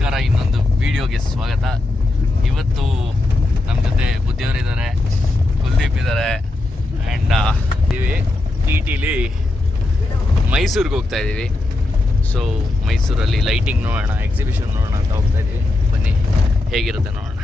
ನಮಸ್ಕಾರ, ಇನ್ನೊಂದು ವಿಡಿಯೋಗೆ ಸ್ವಾಗತ. ಇವತ್ತು ನಮ್ಮ ಜೊತೆ ಬುದ್ಧಿಯವರಿದ್ದಾರೆ, ಕುಲ್ದೀಪ್ ಇದ್ದಾರೆ ಆ್ಯಂಡ್ ಟಿ ಟಿಲಿ ಮೈಸೂರಿಗೆ ಹೋಗ್ತಾ ಇದ್ದೀವಿ. ಸೊ ಮೈಸೂರಲ್ಲಿ ಲೈಟಿಂಗ್ ನೋಡೋಣ, ಎಕ್ಸಿಬಿಷನ್ ನೋಡೋಣ ಅಂತ ಹೋಗ್ತಾ ಇದ್ದೀವಿ. ಬನ್ನಿ, ಹೇಗಿರುತ್ತೆ ನೋಡೋಣ.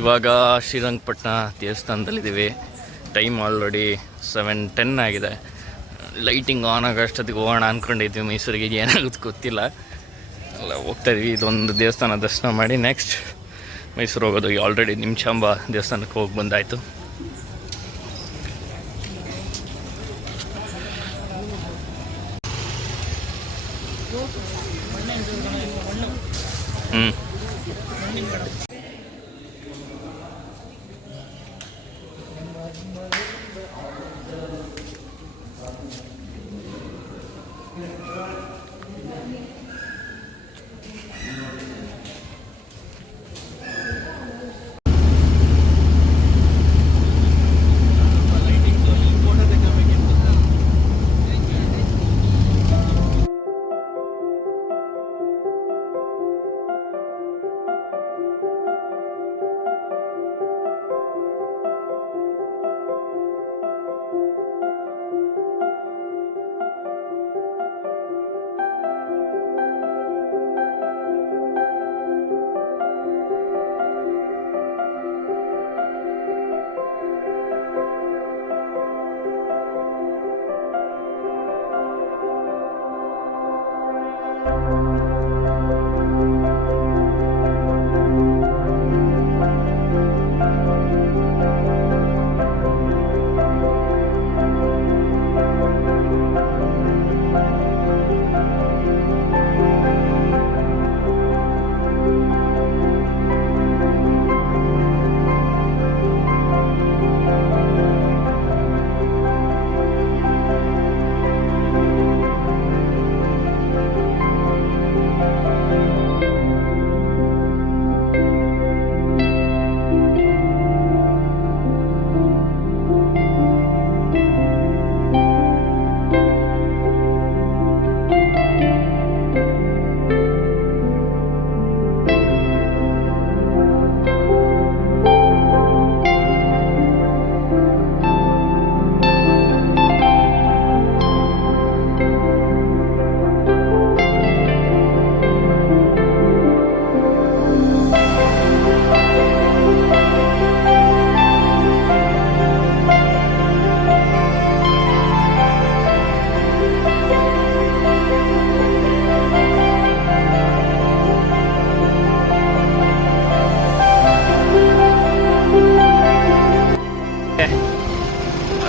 ಇವಾಗ ಶ್ರೀರಂಗಪಟ್ಟಣ ದೇವಸ್ಥಾನದಲ್ಲಿದ್ದೀವಿ. ಟೈಮ್ ಆಲ್ರೆಡಿ 7:10 ಆಗಿದೆ. ಲೈಟಿಂಗ್ ಆನ್ ಆಗೋಷ್ಟೊತ್ತಿಗೆ ಹೋಗೋಣ ಅಂದ್ಕೊಂಡಿದ್ವಿ ಮೈಸೂರಿಗೆ. ಏನಾಗುತ್ತೆ ಗೊತ್ತಿಲ್ಲ, ಅಲ್ಲ ಹೋಗ್ತಾಯಿದ್ವಿ. ಇದೊಂದು ದೇವಸ್ಥಾನ ದರ್ಶನ ಮಾಡಿ ನೆಕ್ಸ್ಟ್ ಮೈಸೂರು ಹೋಗೋದು. ಆಲ್ರೆಡಿ ನಿಮಿಷಾಂಬ ದೇವಸ್ಥಾನಕ್ಕೆ ಹೋಗಿ ಬಂದಾಯಿತು.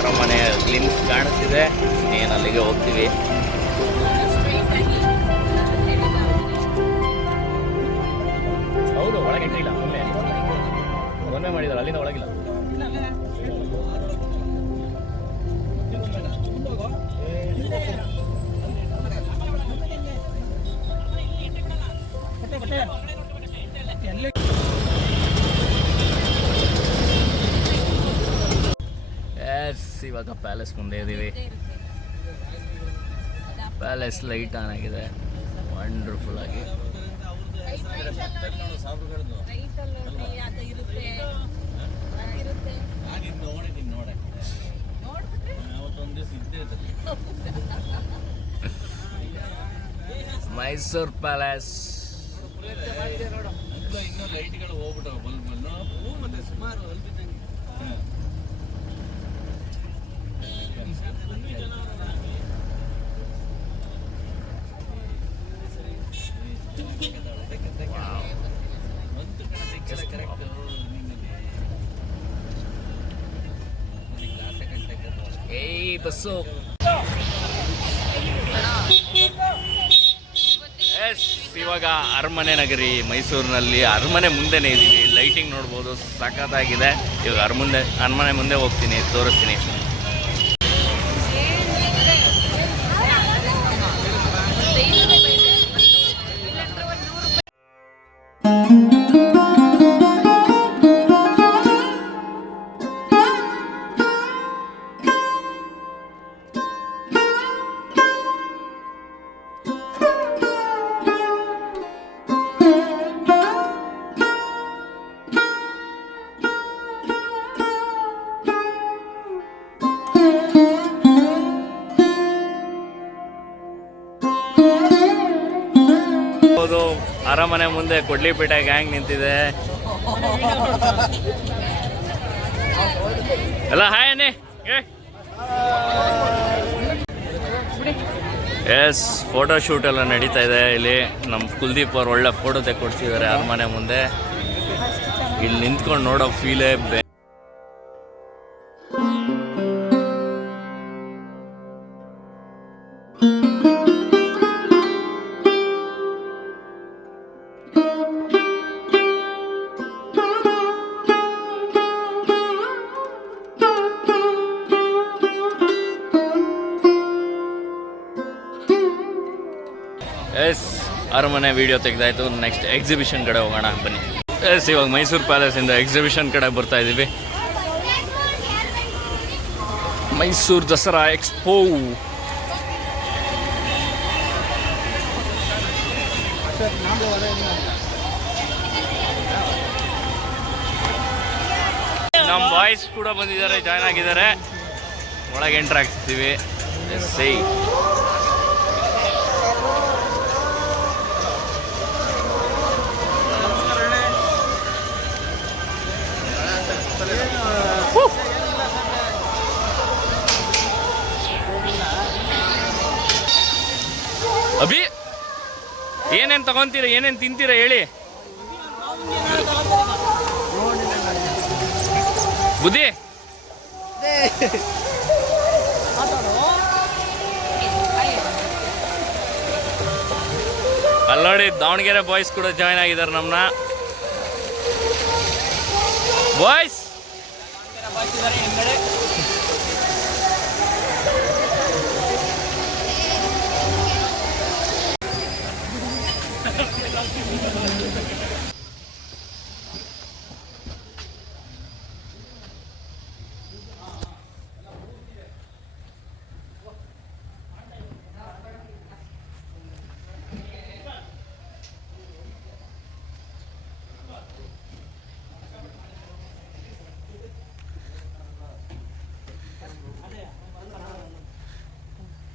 ಅರಮನೆ ಗ್ಲಿಮ್ಸ್ ಕಾಣಿಸ್ತಿದೆ. ಏನು ಅಲ್ಲಿಗೆ ಹೋಗ್ತೀವಿ. ಹೌದು, ಒಳಗೆ ಎಂಟ್ರಿ ಇಲ್ಲ. ಒಮ್ಮೆ ಮಾಡಿದಾರೆ, ಅಲ್ಲಿಂದ ಒಳಗಿಲ್ಲ. ಇವಾಗ ಪ್ಯಾಲೇಸ್ ಮುಂದೆ ಇದ್ದೀವಿ. ಪ್ಯಾಲೇಸ್ ಲೈಟ್ ಆನ್ ಆಗಿದೆ, ವಂಡರ್ಫುಲ್ ಆಗಿ. ಮೈಸೂರು ಪ್ಯಾಲೇಸ್. ಇನ್ನೂ ಲೈಟ್ಗಳು ಹೋಗ್ಬಿಟ್ಟವ, ಬಲ್ಬ್ ಮತ್ತೆ ಸುಮಾರು ಬಸ್ಸು. ಇವಾಗ ಅರಮನೆ ನಗರಿ ಮೈಸೂರಿನಲ್ಲಿ ಅರಮನೆ ಮುಂದೆನೇ ಇದ್ದೀವಿ. ಲೈಟಿಂಗ್ ನೋಡ್ಬೋದು, ಸಖತ್ತಾಗಿದೆ. ಇವಾಗ ಅರಮನೆ ಮುಂದೆ ಹೋಗ್ತೀನಿ, ತೋರಿಸ್ತೀನಿ. ಅರಮನೆ ಮುಂದೆ ಕೊಡ್ಲಿಪೇಟೆ ಗ್ಯಾಂಗ್ ನಿಂತಿದೆ. ಎಲ್ಲ ಹಾಯ್ ಅನ್ನಿ. ಎಸ್, ಫೋಟೋ ಶೂಟ್ ಎಲ್ಲ ನಡೀತಾ ಇದೆ ಇಲ್ಲಿ. ನಮ್ಮ ಕುಲ್ದೀಪ್ ಅವ್ರು ಒಳ್ಳೆ ಫೋಟೋ ತೆಕ್ಕೊಡ್ತಿದ್ದಾರೆ ಅರಮನೆ ಮುಂದೆ. ಇಲ್ಲಿ ನಿಂತ್ಕೊಂಡು ನೋಡೋ ಫೀಲೇ ಎಸ್. ಅರಮನೆ ವಿಡಿಯೋ ತೆಗೆದಾಯ್ತು. ನೆಕ್ಸ್ಟ್ ಎಕ್ಸಿಬಿಷನ್ ಕಡೆ ಹೋಗೋಣ ಬನ್ನಿ. ಎಸ್, ಇವಾಗ ಮೈಸೂರು ಪ್ಯಾಲೇಸಿಂದ ಎಕ್ಸಿಬಿಷನ್ ಕಡೆ ಬರ್ತಾ ಇದ್ದೀವಿ. ಮೈಸೂರು ದಸರಾ ಎಕ್ಸ್ಪೋ. ನಮ್ಮ ಬಾಯ್ಸ್ ಕೂಡ ಬಂದಿದ್ದಾರೆ, ಜಾಯ್ನ್ ಆಗಿದ್ದಾರೆ. ಒಳಗೆ ಎಂಟ್ರ್ ಆಗ್ತಿದ್ದೀವಿ. ಸೈ ಅಭಿ, ಏನೇನು ತಗೊಂತೀರ, ಏನೇನು ತಿಂತೀರ ಹೇಳಿ. ಬುದ್ಧಿ ಅಲ್ಲಿ ನೋಡಿ, ದಾವಣಗೆರೆ ಬಾಯ್ಸ್ ಕೂಡ ಜಾಯ್ನ್ ಆಗಿದ್ದಾರೆ ನಮ್ಮನ್ನ. ಬಾಯ್ಸ್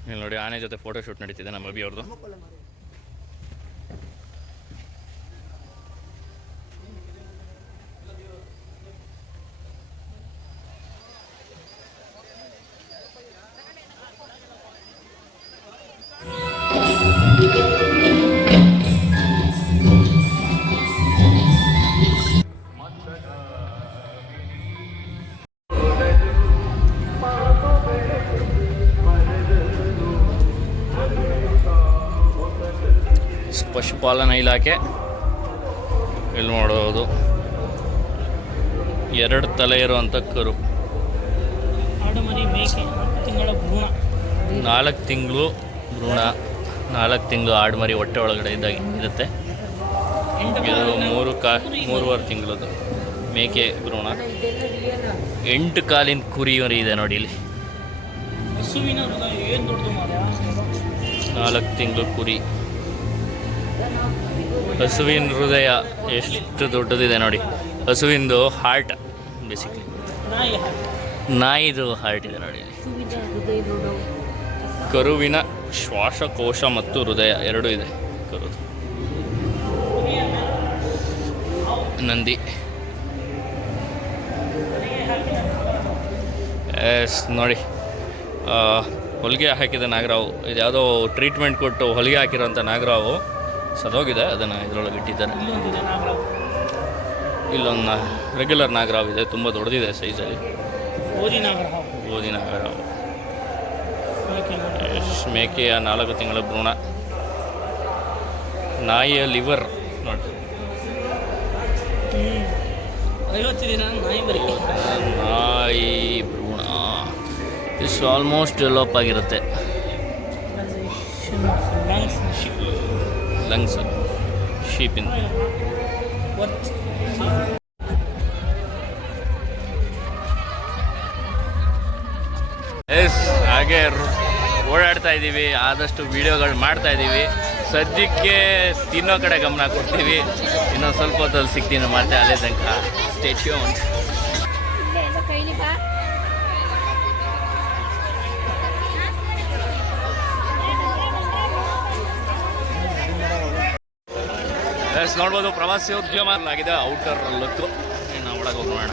ಇಲ್ಲಿ ನೋಡಿ, ಆನೆ ಜೊತೆ ಫೋಟೋ ಶೂಟ್ ನಡೀತಿದೆ ನಮ್ಮ ಅಭಿ ಅವ್ರದ್ದು. ಪಶುಪಾಲನಾ ಇಲಾಖೆ. ಇಲ್ಲಿ ನೋಡೋದು 2 ತಲೆ ಇರುವಂಥ ಕರು, 4 ತಿಂಗಳು ಭ್ರೂಣ, 4 ತಿಂಗಳು ಆಡುಮರಿ ಹೊಟ್ಟೆ ಒಳಗಡೆ ಇರುತ್ತೆ. ಇದು 3.5 ತಿಂಗಳದು ಮೇಕೆ ಭ್ರೂಣ. 8 ಕಾಲಿನ ಕುರಿ ಮರಿ ಇದೆ ನೋಡಿ ಇಲ್ಲಿ. 4 ತಿಂಗಳು ಕುರಿ. ಹಸುವಿನ ಹೃದಯ ಎಷ್ಟು ದೊಡ್ಡದಿದೆ ನೋಡಿ. ಹಸುವಿಂದು ಹಾರ್ಟ್, ಬೇಸಿಕ್ಲಿ ನಾಯಿದು ಹಾರ್ಟ್ ಇದೆ ನೋಡಿ. ಕರುವಿನ ಶ್ವಾಸಕೋಶ ಮತ್ತು ಹೃದಯ ಎರಡೂ ಇದೆ ಕರುದು. ನಂದಿ. ಎಸ್ ನೋಡಿ, ಹೊಲಿಗೆ ಹಾಕಿದ ನಾಗರಾವು. ಇದು ಯಾವುದೋ ಟ್ರೀಟ್ಮೆಂಟ್ ಕೊಟ್ಟು ಹೊಲಿಗೆ ಹಾಕಿರೋಂಥ ನಾಗರಾವು ಸದೋಗಿದೆ. ಅದನ್ನು ಇದರೊಳಗೆ ಇಟ್ಟಿದ್ದಾರೆ. ಇಲ್ಲೊಂದು ರೆಗ್ಯುಲರ್ ನಾಗರಾವು ಇದೆ, ತುಂಬ ದೊಡ್ಡದಿದೆ ಸೈಜಲ್ಲಿ. ಓದಿ ನಾಗರಾವು. ಮೇಕೆಯ 4 ತಿಂಗಳ ಭ್ರೂಣ. ನಾಯಿಯ ಲಿವರ್ ನೋಡಿ. ನಾಯಿ ಭ್ರೂಣ ಇಷ್ಟು ಆಲ್ಮೋಸ್ಟ್ ಡೆವಲಪ್ ಆಗಿರುತ್ತೆ. ಲಂಗ್ಸ್ ಶೀಪಿಂದ. ಎಸ್, ಹಾಗೆ ಓಡಾಡ್ತಾ ಇದ್ದೀವಿ, ಆದಷ್ಟು ವೀಡಿಯೋಗಳು ಮಾಡ್ತಾ ಇದ್ದೀವಿ. ಸದ್ಯಕ್ಕೆ ತಿನ್ನೋ ಕಡೆ ಗಮನ ಕೊಡ್ತೀವಿ. ಇನ್ನೊಂದು ಸ್ವಲ್ಪ ಹೊತ್ತಲ್ಲಿ ಸಿಗ್ತೀನಿ ಮತ್ತೆ. ಅಲ್ಲೇ ತನಕ ಸ್ಟೇ ಟ್ಯೂನ್ಡ್. ಗೈಸ್ ನೋಡ್ಬೋದು ಪ್ರವಾಸೋದ್ಯಮ ಆಗಿದೆ ಔಟರ್ ಲುಕ್ಕು. ಇನ್ನು ಒಳಗೆ ಹೋಗೋಣ.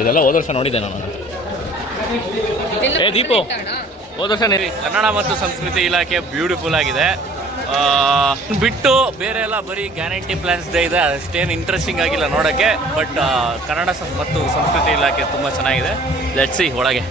ಇದೆಲ್ಲ ಹೋದ ವರ್ಷ ನೋಡಿದ್ದೆ ನಾನು. ದೀಪು ಹೋದ ವರ್ಷ ಕನ್ನಡ ಮತ್ತು ಸಂಸ್ಕೃತಿ ಇಲಾಖೆ ಬ್ಯೂಟಿಫುಲ್ ಆಗಿದೆ. ಬಿಟ್ಟು ಬೇರೆ ಎಲ್ಲ ಬರೀ ಗ್ಯಾರಂಟಿ ಪ್ಲಾನ್ಸ್ ಡೇ ಇದೆ, ಅಷ್ಟೇನು ಇಂಟ್ರೆಸ್ಟಿಂಗ್ ಆಗಿಲ್ಲ ನೋಡೋಕ್ಕೆ. ಬಟ್ ಕನ್ನಡ ಮತ್ತು ಸಂಸ್ಕೃತಿ ಇಲಾಖೆ ತುಂಬ ಚೆನ್ನಾಗಿದೆ. ಲೆಟ್ಸ್ ಸಿ ಒಳಗೆ.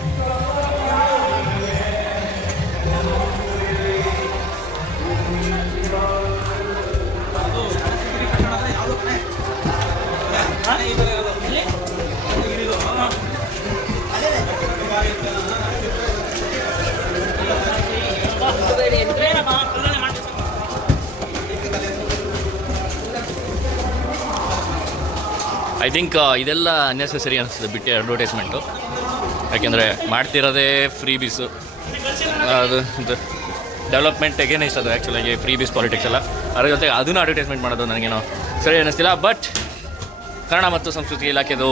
ಐ ಥಿಂಕ್ ಇದೆಲ್ಲ ಅನ್ನೆಸೆಸರಿ ಅನಿಸ್ತದೆ ಬಿಟ್ಟು ಅಡ್ವರ್ಟೈಸ್ಮೆಂಟು. ಯಾಕೆಂದರೆ ಮಾಡ್ತಿರೋದೇ ಫ್ರೀ ಬೀಸು. ಅದು ಡೆವಲಪ್ಮೆಂಟ್ ಎಗೇನಿಸ್ಟ್ ಅದು ಆ್ಯಕ್ಚುಲಾಗಿ ಫ್ರೀ ಬೀಸ್ ಪಾಲಿಟಿಕ್ಸ್ ಎಲ್ಲ. ಅದ್ರ ಜೊತೆಗೆ ಅದನ್ನು ಅಡ್ವರ್ಟೈಸ್ಮೆಂಟ್ ಮಾಡೋದು ನನಗೇನೋ ಸರಿ ಅನ್ನಿಸ್ತಿಲ್ಲ. ಬಟ್ ಕನ್ನಡ ಮತ್ತು ಸಂಸ್ಕೃತಿ ಇಲಾಖೆದು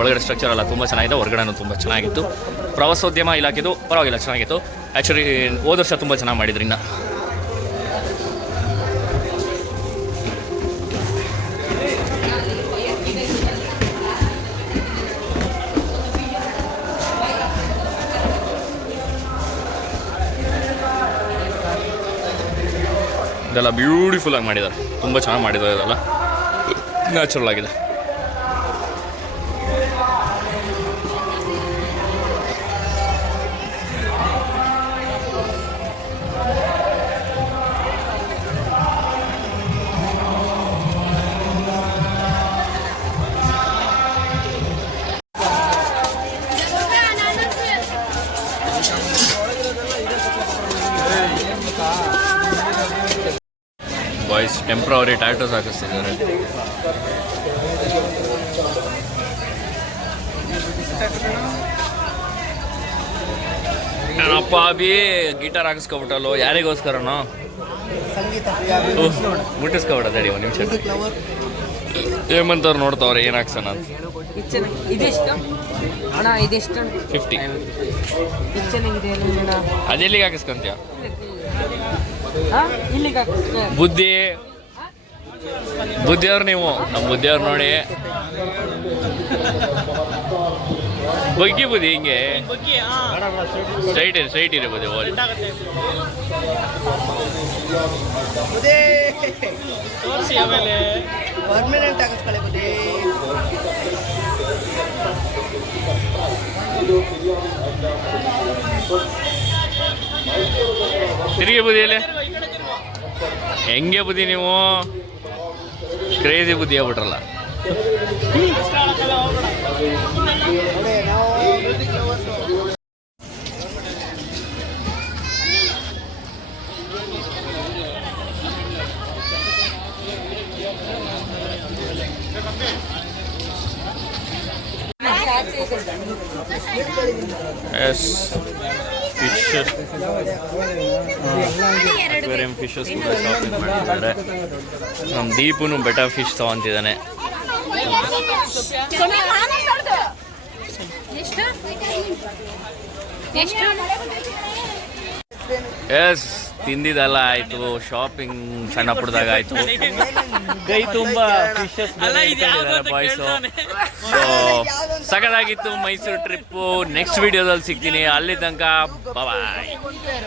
ಒಳಗಡೆ ಸ್ಟ್ರಕ್ಚರ್ ಎಲ್ಲ ತುಂಬ ಚೆನ್ನಾಗಿದೆ, ಹೊರಗಡೆನೂ ತುಂಬ ಚೆನ್ನಾಗಿತ್ತು. ಪ್ರವಾಸೋದ್ಯಮ ಇಲಾಖೆದು ಪರವಾಗಿಲ್ಲ ಚೆನ್ನಾಗಿತ್ತು. ಆ್ಯಕ್ಚುಲಿ ಹೋದ ವರ್ಷ ತುಂಬ ಚೆನ್ನಾಗಿ ಮಾಡಿದ್ರಿಂದ. ಇದೆಲ್ಲ ಬ್ಯೂಟಿಫುಲ್ಲಾಗಿ ಮಾಡಿದ್ದಾರೆ, ತುಂಬ ಚೆನ್ನಾಗಿ ಮಾಡಿದ್ದಾರೆ. ಇದೆಲ್ಲ ನ್ಯಾಚುರಲ್ ಆಗಿದೆ. ಬಾಯ್ಸ್ ಟೆಂಪ್ರವರಿ ಟ್ಯಾಟೂಸ್ ಹಾಕಿಸ್ತಿದ್ದಾರೆ. ನನ್ನಪ್ಪ ಅಭಿ ಗಿಟಾರ್ ಹಾಕಿಸ್ಕೊಬಿಟ್ಟಲ್ಲೋ, ಯಾರಿಗೋಸ್ಕರನೋ ಮುಟ್ಟಿಸ್ಕೊಬಿಡೋದಡಿ. ಒಂದು ನಿಮಿಷ ಹೇಮಂತವ್ರು ನೋಡ್ತಾವ್ರೆ ಏನು ಹಾಕ್ಸೋಣ ಅಂತ. 50. ಅದೆಲ್ಲಿಗೆ ಹಾಕಿಸ್ಕೊಂತೀಯ? ಬುದ್ಧಿಯವ್ರು ನೀವು, ನಮ್ಮ ಬುದ್ಧಿಯವ್ರು ನೋಡಿ. ಬಗ್ಗಿ ಬುದ್ಧಿ ಹಿಂಗೆ ಸ್ಟ್ರೈಟ್ ಇರಿ ಬುದ್ಧಿ. ತಿರುಗಿ ಬುದ್ಧಿಯಲ್ಲಿ ಹೆಂಗೆ ಬುದ್ಧಿ ನೀವು, ಕ್ರೇಜಿ ಬುದ್ಧಿ ಆಗ್ಬಿಟ್ರಲ್ಲ. ಎಸ್ ಫಿಶಸ್, ಅಕ್ವೇರಿಯಂ ಫಿಶಸ್ ಕೂಡ ಶಾಪಿಂಗ್ ಮಾಡಿದ್ದಾರೆ. ನಮ್ಮ ದೀಪನು ಬೆಟರ್ ಫಿಶ್ ತಗೊಂತಿದ್ದಾನೆ. ಎಸ್ ತಿಂದಿದ್ದೆಲ್ಲ ಆಯಿತು, ಶಾಪಿಂಗ್ ಸಣ್ಣ ಪುಟ್ಟದಾಗ ಆಯಿತು. ಕೈ ತುಂಬ ಫಿಶಸ್ ಬಾಯ್ಸು. ಸೊ ಸಖತ್ತಾಗಿತ್ತು ಮೈಸೂರು ಟ್ರಿಪ್ಪು. ನೆಕ್ಸ್ಟ್ ವಿಡಿಯೋದಲ್ಲಿ ಸಿಗ್ತೀನಿ. ಅಲ್ಲಿ ತನಕ ಬಾಯ್.